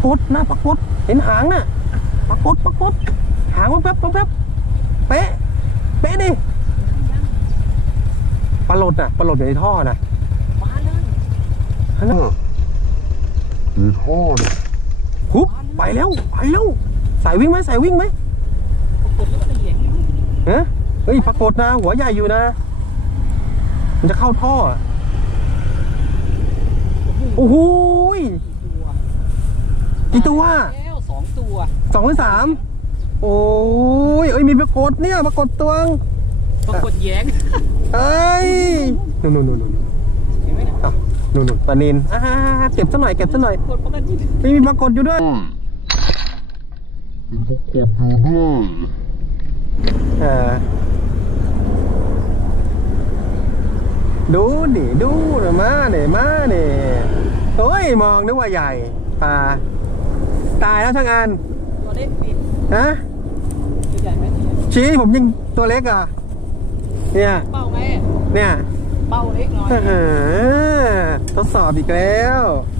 ากดหน้าปรากฏเห็นหางน่ะปรากฏปรากฏหางมันแป๊บแป๊บแป๊บเป๊ะเป๊ะดิปลาหลดน่ะปลาหลดอยู่ในท่อน่ะมาเลยนั่นน่ะมีท่อนะหุบไปแล้วไปแล้วสายวิ่งไหมสายวิ่งไหมปรากฏแล้วมันเหยียงอยู่ฮะเฮ้ยปรากฏนะ หัวใหญ่อยู่นะ มันจะเข้าท่ออะโอ้โหยตัว กี่ตัวแล้วสองตัวสองหรือสามโอ้ยเอ้ยมีปรากฏเนี่ยปรากฏตัวงปรากฏแย้งเอ้ยนู่นนู่นนู่นนู่นเห็นไหมเนี่ยอ้าวนู่นนู่นปลานินอ่าเก็บซะหน่อยเก็บซะหน่อยปรากฏปกติไม่มีปรากฏอยู่ด้วยเป็นพวกกดอยู่ด้วยเออดูดิดูเดี๋ยวมาเดี๋ยวมาเดี๋ยวโอ้ยมองนึกว่าใหญ่ปลา ตายแล้วทั้งอันตัวเล็กนี่นะตัวใหญ่ไหมเนี่ยชี้ผมยิงตัวเล็กอะเนี่ยเป้าไหมเนี่ยเป้าเล็กหน่อยอื้อหือทดสอบอีกแล้วเ